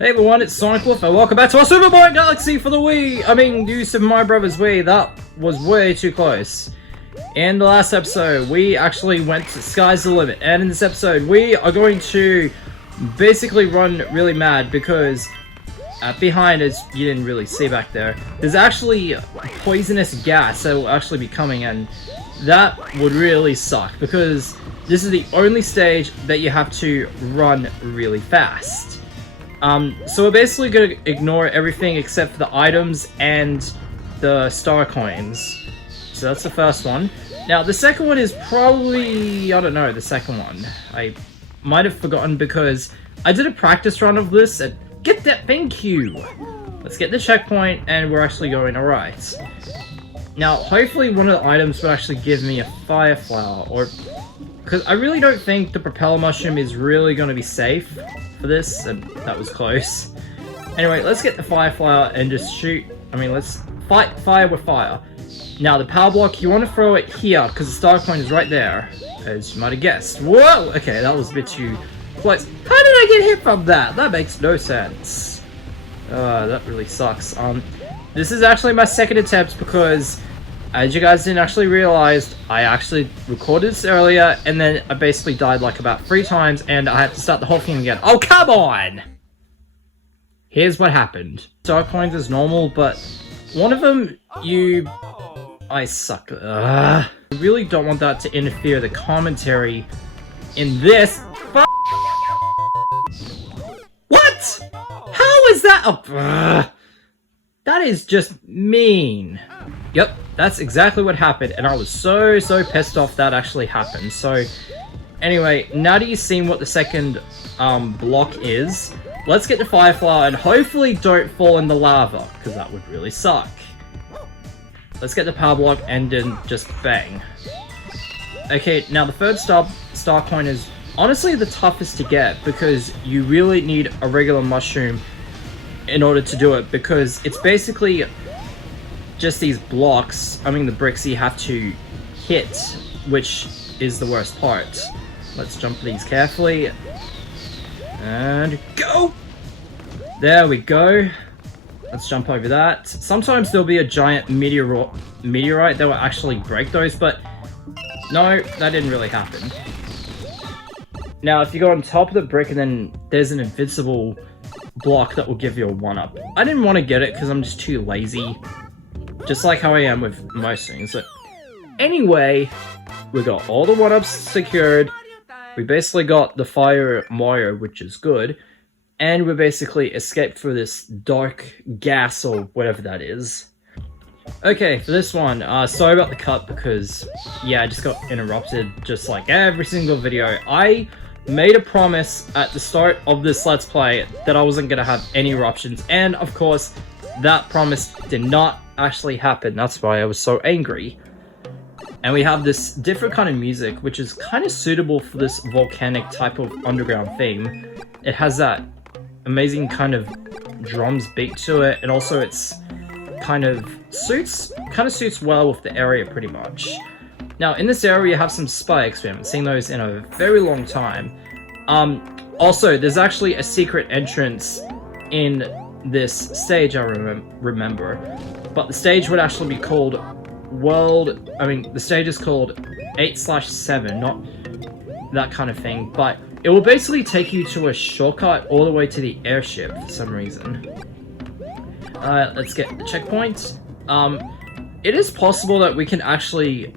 Hey everyone, it's Sonic Wolf and welcome back to our Super Mario Galaxy for the Wii! I mean, New Super Mario Brothers Wii. That was way too close. In the last episode, we actually went to Sky's the Limit, and in this episode, we are going to basically run really mad because behind, as you didn't really see back there, there's actually poisonous gas that will actually be coming, and that would really suck because this is the only stage that you have to run really fast. So we're basically going to ignore everything except for the items and the star coins. So that's the first one. Now, the second one is probably, I don't know, the second one. I might have forgotten because I did a practice run of this and get that, thank you! Let's get the checkpoint and we're actually going alright. Now, hopefully one of the items will actually give me a fire flower, or... because I really don't think the propeller mushroom is really going to be safe for this, and that was close. Anyway, let's get the fire flower and just shoot. I mean, let's fight fire with fire. Now, the power block, you want to throw it here, because the star coin is right there, as you might have guessed. Whoa! Okay, that was a bit too close. How did I get hit from that? That makes no sense. That really sucks. This is actually my second attempt because, as you guys didn't actually realize, I actually recorded this earlier, and then I basically died like about 3 times, and I had to start the whole thing again. Oh, come on! Here's what happened. Star coins is normal, but one of them, I suck. I really don't want that to interfere the commentary in this. What? How is that? Oh, that is just mean. Yep, that's exactly what happened, and I was so pissed off that actually happened. So, anyway, now that you've seen what the second block is, let's get the fire flower and hopefully don't fall in the lava, because that would really suck. Let's get the power block and then just bang. Okay, now the third star coin is honestly the toughest to get, because you really need a regular mushroom in order to do it, because it's basically just these blocks, I mean the bricks you have to hit, which is the worst part. Let's jump these carefully. And go! There we go. Let's jump over that. Sometimes there'll be a giant meteorite that will actually break those, but no, that didn't really happen. Now, if you go on top of the brick and then there's an invincible block that will give you a 1-up. I didn't want to get it because I'm just too lazy. Just like how I am with most things. So, anyway, we got all the 1-ups secured. We basically got the Fire Mario, which is good. And we basically escaped through this dark gas or whatever that is. Okay, for this one, sorry about the cut because, yeah, I just got interrupted just like every single video. I made a promise at the start of this Let's Play that I wasn't going to have any eruptions. And, of course, that promise did not actually happen. That's why I was so angry. And we have this different kind of music, which is kind of suitable for this volcanic type of underground theme. It has that amazing kind of drums beat to it, and also it's kind of suits well with the area pretty much. Now, in this area, you have some spikes. We haven't seen those in a very long time. Also, there's actually a secret entrance in this stage, I remember. But the stage would actually be called the stage is called 8/7, not that kind of thing. But it will basically take you to a shortcut all the way to the airship for some reason. Let's get the checkpoint. It is possible that we can actually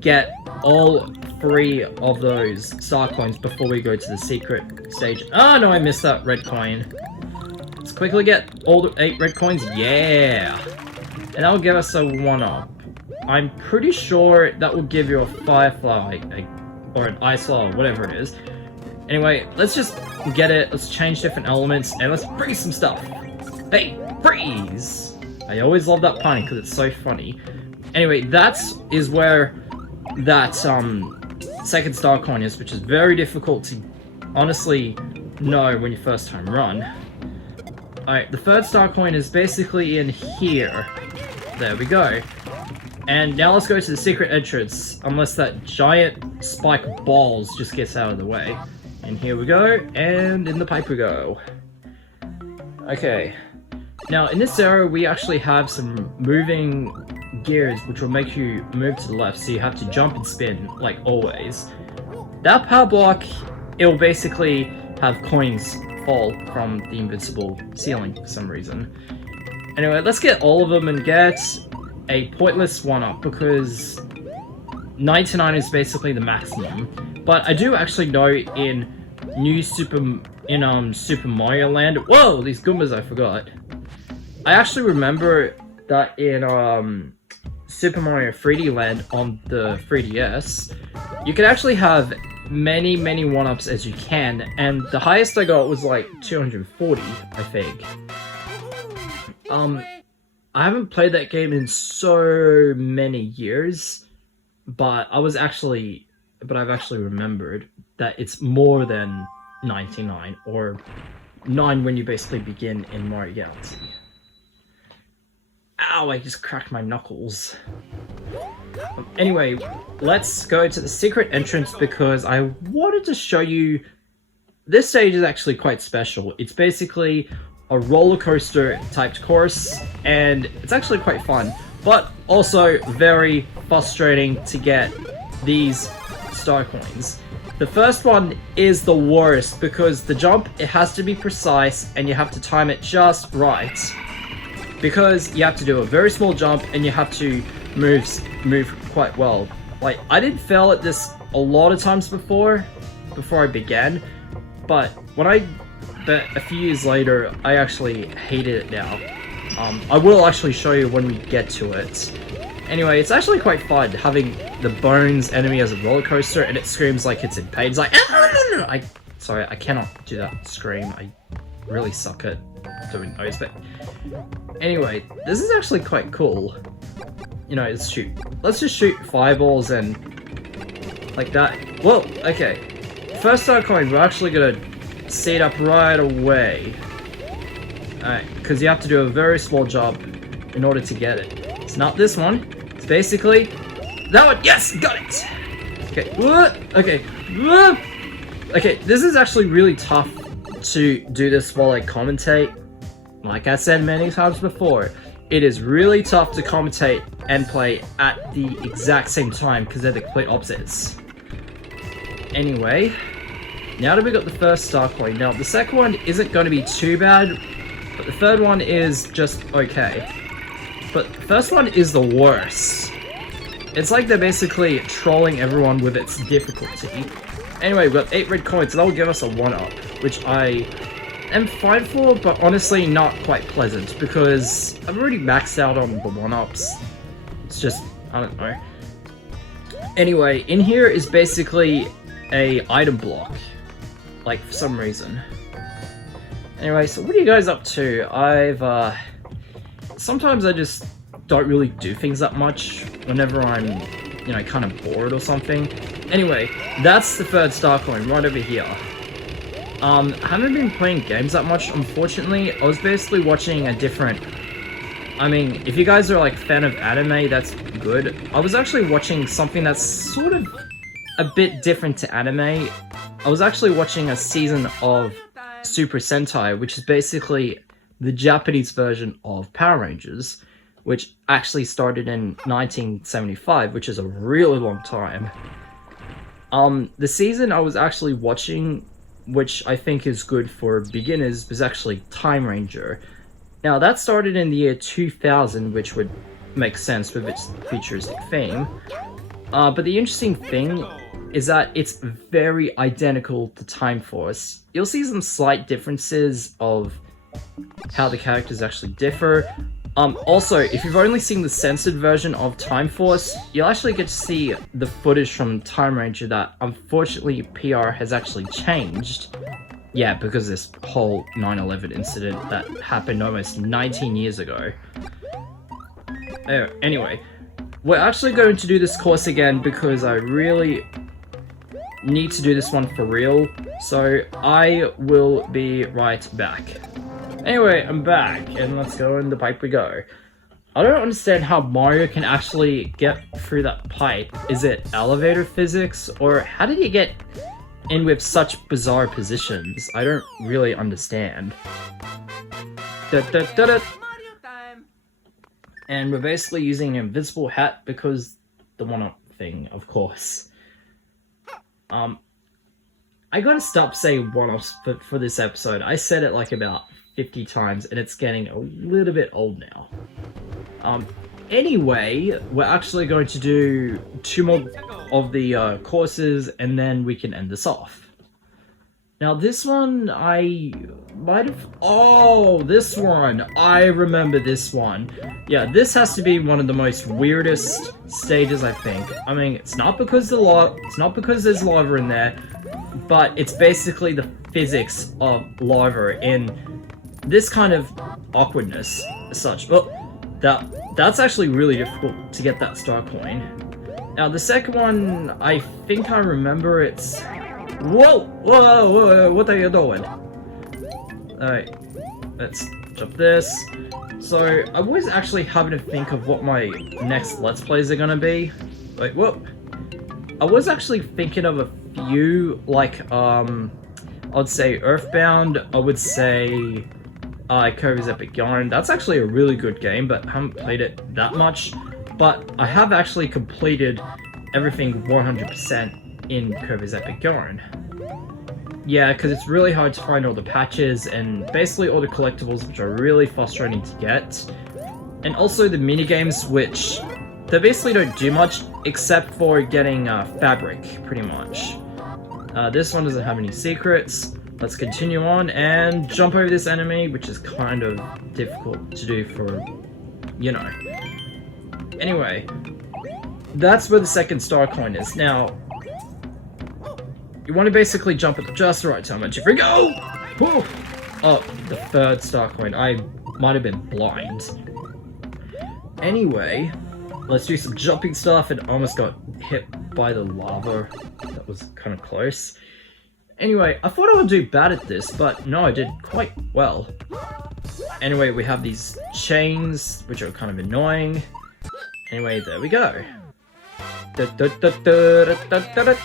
get all 3 of those star coins before we go to the secret stage. Oh no, I missed that red coin. Let's quickly get all the 8 red coins. Yeah! And that will give us a 1-up. I'm pretty sure that will give you a fire flower, or an ice flower, whatever it is. Anyway, let's just get it, let's change different elements, and let's freeze some stuff. Hey, freeze! I always love that pun because it's so funny. Anyway, is where that second star coin is, which is very difficult to honestly know when you first time run. Alright, the third star coin is basically in here. There we go. And now let's go to the secret entrance, unless that giant spike balls just gets out of the way. And here we go, and in the pipe we go. Okay. Now, in this area, we actually have some moving gears, which will make you move to the left, so you have to jump and spin, like always. That power block, it will basically have coins fall from the invincible ceiling for some reason. Anyway, let's get all of them and get a pointless one-up, because 99 is basically the maximum. But I do actually know in Super Mario Land... Whoa! These Goombas I forgot. I actually remember that in Super Mario 3D Land on the 3DS, you can actually have many one-ups as you can, and the highest I got was like 240, I think. I haven't played that game in so many years, but I've actually remembered that it's more than 99, or 9 when you basically begin in Mario Galaxy. Ow, I just cracked my knuckles. Anyway, let's go to the secret entrance because I wanted to show you... This stage is actually quite special. It's basically a roller coaster typed course, and it's actually quite fun, but also very frustrating to get these star coins. The first one is the worst because the jump, it has to be precise and you have to time it just right. Because you have to do a very small jump and you have to move quite well. Like, I did fail at this a lot of times before I began, but a few years later, I actually hated it now. I will actually show you when we get to it. Anyway, it's actually quite fun having the bones enemy as a roller coaster, and it screams like it's in pain. It's like, sorry, I cannot do that scream. I really suck at doing those, but anyway, this is actually quite cool. You know, let's just shoot fireballs and like that. Whoa, okay. First star coin, we're actually gonna see it up right away. Alright, because you have to do a very small jump in order to get it. It's not this one. It's basically that one. Yes, got it. Okay. Okay. Okay. This is actually really tough to do this while I commentate. Like I said many times before, it is really tough to commentate and play at the exact same time because they're the complete opposites. Anyway, now that we got the first star coin, now the second one isn't going to be too bad, but the third one is just okay. But the first one is the worst. It's like they're basically trolling everyone with its difficulty. Anyway, we've got 8 red coins, so that will give us a 1-up, which I am fine for, but honestly not quite pleasant, because I've already maxed out on the 1-ups. It's just, I don't know. Anyway, in here is basically a item block, like for some reason. Anyway, so what are you guys up to? Sometimes I just don't really do things that much whenever I'm, you know, kind of bored or something. Anyway, that's the third star coin right over here. I haven't been playing games that much, unfortunately. I was basically watching a different... I mean, if you guys are like a fan of anime, that's good. I was actually watching something that's sort of a bit different to anime. I was actually watching a season of Super Sentai, which is basically the Japanese version of Power Rangers, which actually started in 1975, which is a really long time. The season I was actually watching, which I think is good for beginners, was actually Time Ranger. Now, that started in the year 2000, which would make sense with its futuristic theme. But the interesting thing is that it's very identical to Time Force. You'll see some slight differences of how the characters actually differ. Also, if you've only seen the censored version of Time Force, you'll actually get to see the footage from Time Ranger that, unfortunately, PR has actually changed. Yeah, because this whole 9/11 incident that happened almost 19 years ago. Anyway, we're actually going to do this course again because I really need to do this one for real, so I will be right back. Anyway, I'm back, and let's go in the pipe we go. I don't understand how Mario can actually get through that pipe. Is it elevator physics, or how did he get in with such bizarre positions? I don't really understand. Da-da-da-da. And we're basically using an invisible hat because the one-up thing, of course. I gotta stop saying one-offs for this episode. I said it like about 50 times and it's getting a little bit old now. Anyway, we're actually going to do 2 more of the courses and then we can end this off. Now this one, I might have... Oh, this one! I remember this one. Yeah, this has to be one of the most weirdest stages, I think. I mean, it's not because there's lava in there, but it's basically the physics of lava in this kind of awkwardness as such. Well, that's actually really difficult to get that star coin. Now the second one, I think I remember it's... Whoa! Whoa! Whoa! What are you doing? Alright, let's jump this. So, I was actually having to think of what my next Let's Plays are gonna be. Wait, whoop! I was actually thinking of a few, like, I'd say Earthbound, I would say Kirby's Epic Yarn. That's actually a really good game, but I haven't played it that much. But I have actually completed everything 100% in Kirby's Epic Yarn. Yeah, because it's really hard to find all the patches and basically all the collectibles, which are really frustrating to get. And also the minigames, which they basically don't do much except for getting fabric, pretty much. This one doesn't have any secrets. Let's continue on and jump over this enemy, which is kind of difficult to do for, you know. Anyway, that's where the second star coin is. Now, you want to basically jump at just the right time. And Jeffrey, go! Whew. Oh, the third star coin. I might have been blind. Anyway, let's do some jumping stuff and almost got hit by the lava. That was kind of close. Anyway, I thought I would do bad at this, but no, I did quite well. Anyway, we have these chains, which are kind of annoying. Anyway, there we go. Da, da, da, da, da, da, da.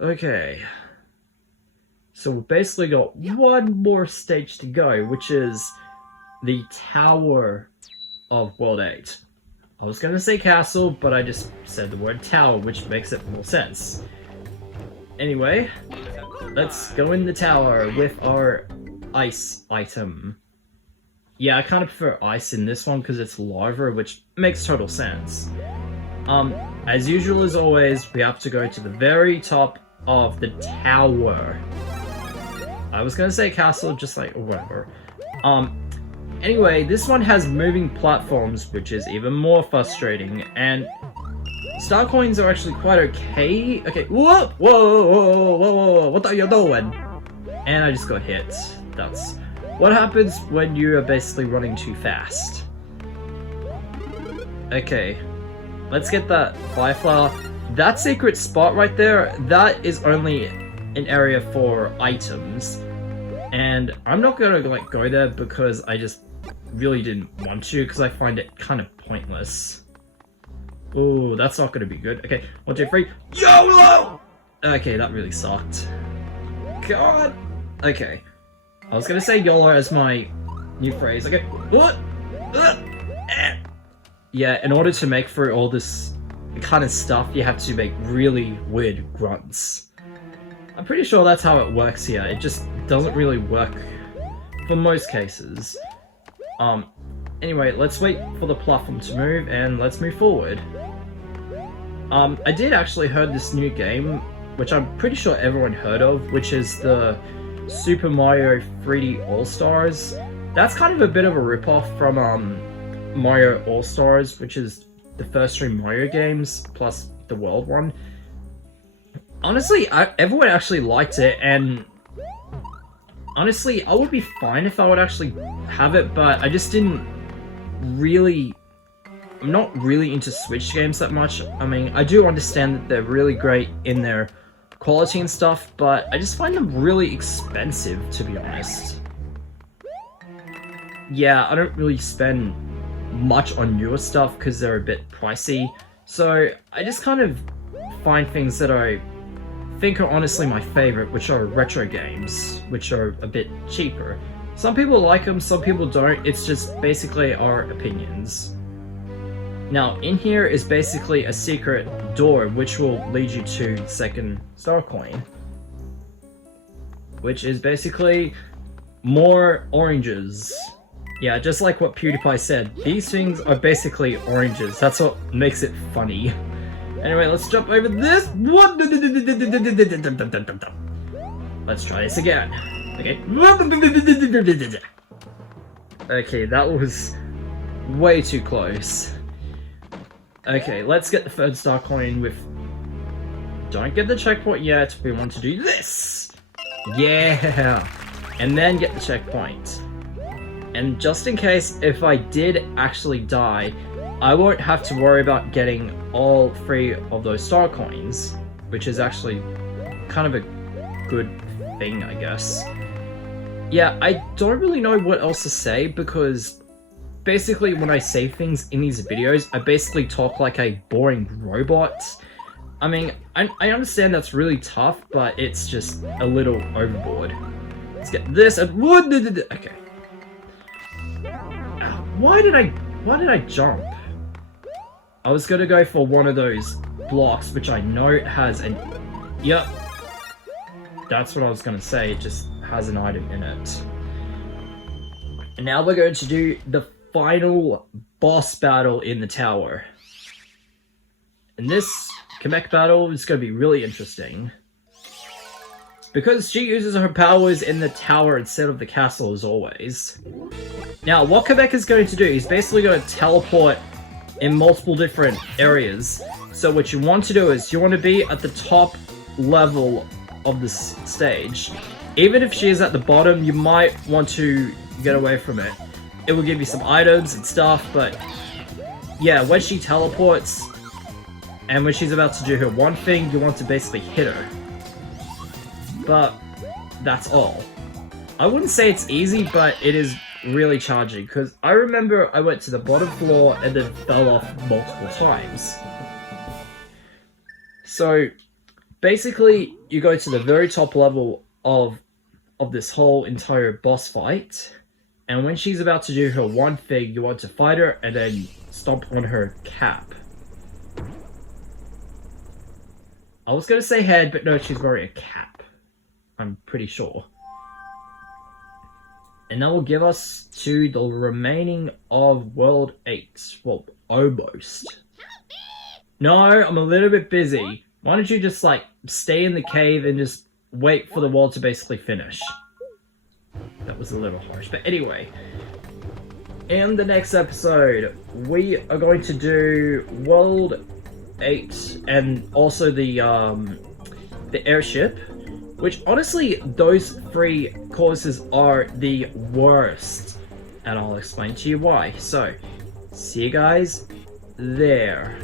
Okay. So we've basically got one more stage to go, which is the Tower of World 8. I was going to say castle, but I just said the word tower, which makes it more sense. Anyway, let's go in the tower with our ice item. Yeah, I kind of prefer ice in this one because it's lava, which makes total sense. As usual, as always, we have to go to the very top of the tower. I was going to say castle, just like, whatever. Anyway, this one has moving platforms, which is even more frustrating, and star coins are actually quite okay. Okay, whoa, whoa, whoa, whoa, whoa, what are you doing? And I just got hit. That's what happens when you are basically running too fast. Okay, let's get that Fireflower. That secret spot right there, that is only an area for items. And I'm not gonna like go there because I just really didn't want to, because I find it kind of pointless. Ooh, that's not gonna be good. Okay, 1, 2, 3. YOLO! Okay, that really sucked. God! Okay. I was gonna say YOLO as my new phrase. Okay. Yeah, in order to make through all this kind of stuff, you have to make really weird grunts. I'm pretty sure that's how it works here. It just doesn't really work for most cases. Anyway, let's wait for the platform to move and let's move forward. I did actually heard this new game, which I'm pretty sure everyone heard of, which is the Super Mario 3D All-Stars. That's kind of a bit of a ripoff from Mario All-Stars, which is the first 3 Mario games, plus the world one. Honestly, everyone actually liked it, and honestly, I would be fine if I would actually have it, but I just didn't really... I'm not really into Switch games that much. I mean, I do understand that they're really great in their quality and stuff, but I just find them really expensive, to be honest. Yeah, I don't really spend much on newer stuff because they're a bit pricey, so I just kind of find things that I think are honestly my favorite, which are retro games, which are a bit cheaper. Some people like them, some people don't. It's just basically our opinions. Now, in here is basically a secret door, which will lead you to the second star coin. Which is basically more oranges. Yeah, just like what PewDiePie said, these things are basically oranges. That's what makes it funny. Anyway, let's jump over this. Let's try this again. Okay. Okay, that was way too close. Okay, let's get the third star coin with... Don't get the checkpoint yet, we want to do this! Yeah! And then get the checkpoint. And just in case, if I did actually die, I won't have to worry about getting all 3 of those star coins, which is actually kind of a good thing, I guess. Yeah, I don't really know what else to say, because basically when I say things in these videos, I basically talk like a boring robot. I mean, I understand that's really tough, but it's just a little overboard. Let's get this and... Okay. Why did I jump? I was gonna go for one of those blocks, which I know has an... Yep. That's what I was gonna say, it just has an item in it. And now we're going to do the final boss battle in the tower. And this Kamek battle is gonna be really interesting. Because she uses her powers in the tower instead of the castle as always. Now, what Kamek is going to do, he's basically going to teleport in multiple different areas. So what you want to do is, you want to be at the top level of this stage. Even if she is at the bottom, you might want to get away from it. It will give you some items and stuff, but yeah, when she teleports, and when she's about to do her one thing, you want to basically hit her. But that's all. I wouldn't say it's easy, but it is really challenging, because I remember I went to the bottom floor and then fell off multiple times. So basically, you go to the very top level of this whole entire boss fight, and when she's about to do her one thing, you want to fight her and then stomp on her cap. I was gonna say head, but no, she's wearing a cap. I'm pretty sure. And that will give us to the remaining of World 8. Well, almost. No, I'm a little bit busy. Why don't you just, like, stay in the cave and just wait for the world to basically finish? That was a little harsh. But anyway, in the next episode, we are going to do World 8 and also the airship. Which, honestly, those 3 courses are the worst. And I'll explain to you why. So, see you guys there.